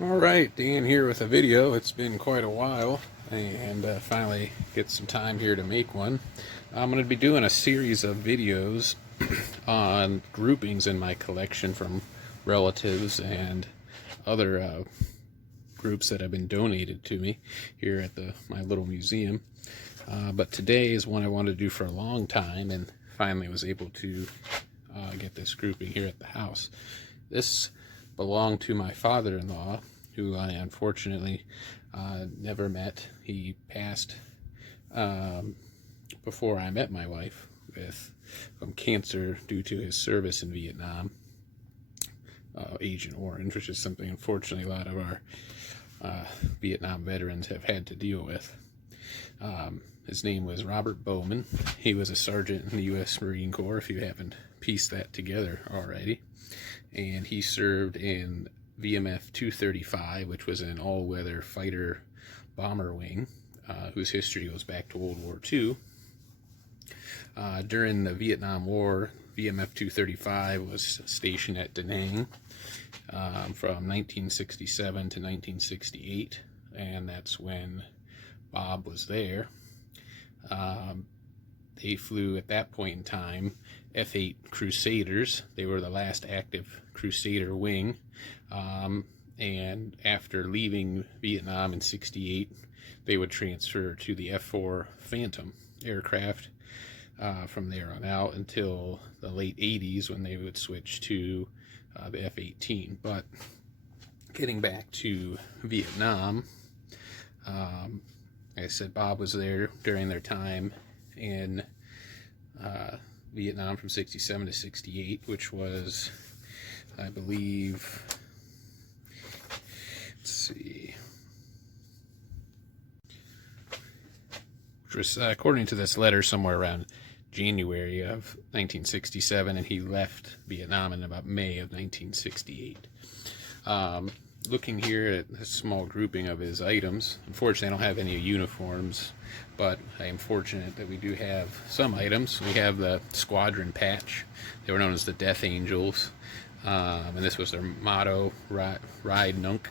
Alright, Dan here with a video. It's been quite a while, and finally get some time here to make one. I'm going to be doing a series of videos on groupings in my collection from relatives and other groups that have been donated to me here at my little museum. But today is one I wanted to do for a long time, and finally was able to get this grouping here at the house. This belonged to my father-in-law, who I unfortunately never met. He passed before I met my wife from cancer due to his service in Vietnam, Agent Orange, which is something unfortunately a lot of our Vietnam veterans have had to deal with. His name was Robert Bowman. He was a sergeant in the U.S. Marine Corps, if you haven't pieced that together already. And he served in VMF 235, which was an all-weather fighter bomber wing, whose history goes back to World War II. During the Vietnam War, VMF 235 was stationed at Da Nang from 1967 to 1968, and that's when Bob was there. They flew at that point in time F-8 Crusaders. They were the last active Crusader wing, and after leaving Vietnam in '68, they would transfer to the F-4 Phantom aircraft from there on out until the late '80s, when they would switch to the F-18. But getting back to Vietnam, like I said, Bob was there during their time in Vietnam from '67 to '68, which was, I believe, let's see, which was, according to this letter, somewhere around January of 1967, and he left Vietnam in about May of 1968. Looking here at a small grouping of his items, unfortunately I don't have any uniforms, but I am fortunate that we do have some items. We have the squadron patch. They were known as the Death Angels, and this was their motto, Ride Nunk,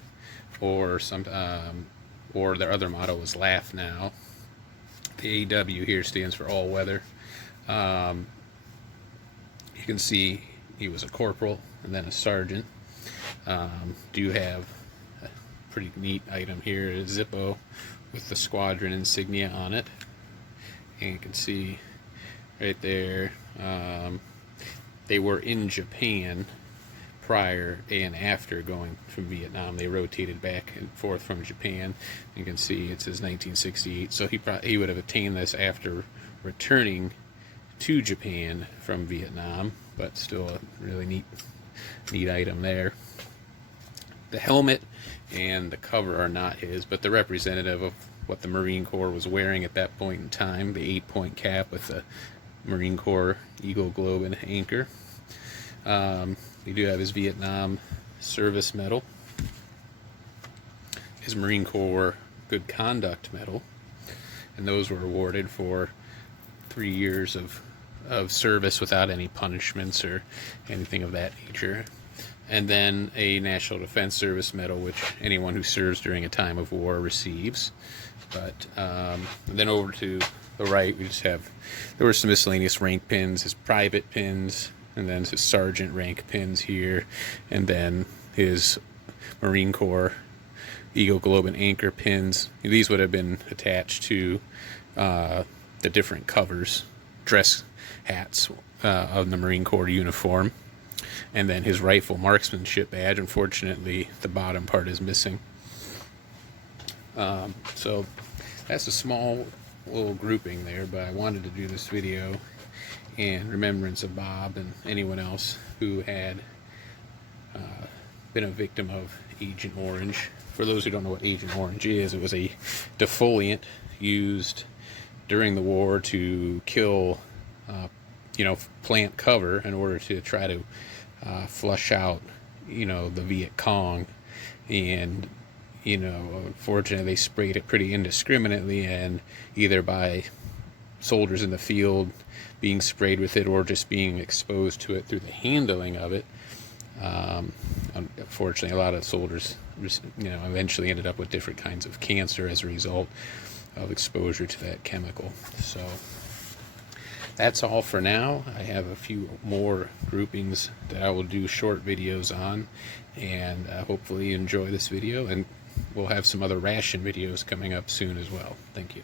or their other motto was Laugh Now. The AW here stands for All Weather. You can see he was a corporal and then a sergeant. Do have a pretty neat item here, a Zippo with the squadron insignia on it, and you can see right there, they were in Japan prior and after going from Vietnam. They rotated back and forth from Japan. You can see it says 1968, so he would have attained this after returning to Japan from Vietnam, but still a really neat item there. The helmet and the cover are not his, but they're representative of what the Marine Corps was wearing at that point in time, the 8-point cap with the Marine Corps Eagle Globe and anchor. We do have his Vietnam Service Medal, his Marine Corps Good Conduct Medal, and those were awarded for 3 years of service without any punishments or anything of that nature. And then a National Defense Service Medal, which anyone who serves during a time of war receives. But then over to the right, there were some miscellaneous rank pins, his private pins, and then his sergeant rank pins here, and then his Marine Corps Eagle Globe and Anchor pins. These would have been attached to the different covers, dress hats of the Marine Corps uniform. And then his rifle marksmanship badge. Unfortunately, the bottom part is missing. So that's a small little grouping there, but I wanted to do this video in remembrance of Bob and anyone else who had been a victim of Agent Orange. For those who don't know what Agent Orange is, it was a defoliant used during the war to kill plant cover in order to try to flush out, the Viet Cong. And, unfortunately they sprayed it pretty indiscriminately, and either by soldiers in the field being sprayed with it or just being exposed to it through the handling of it, Unfortunately, a lot of soldiers, eventually ended up with different kinds of cancer as a result of exposure to that chemical. So that's all for now. I have a few more groupings that I will do short videos on, and hopefully you enjoy this video, and we'll have some other ration videos coming up soon as well. Thank you.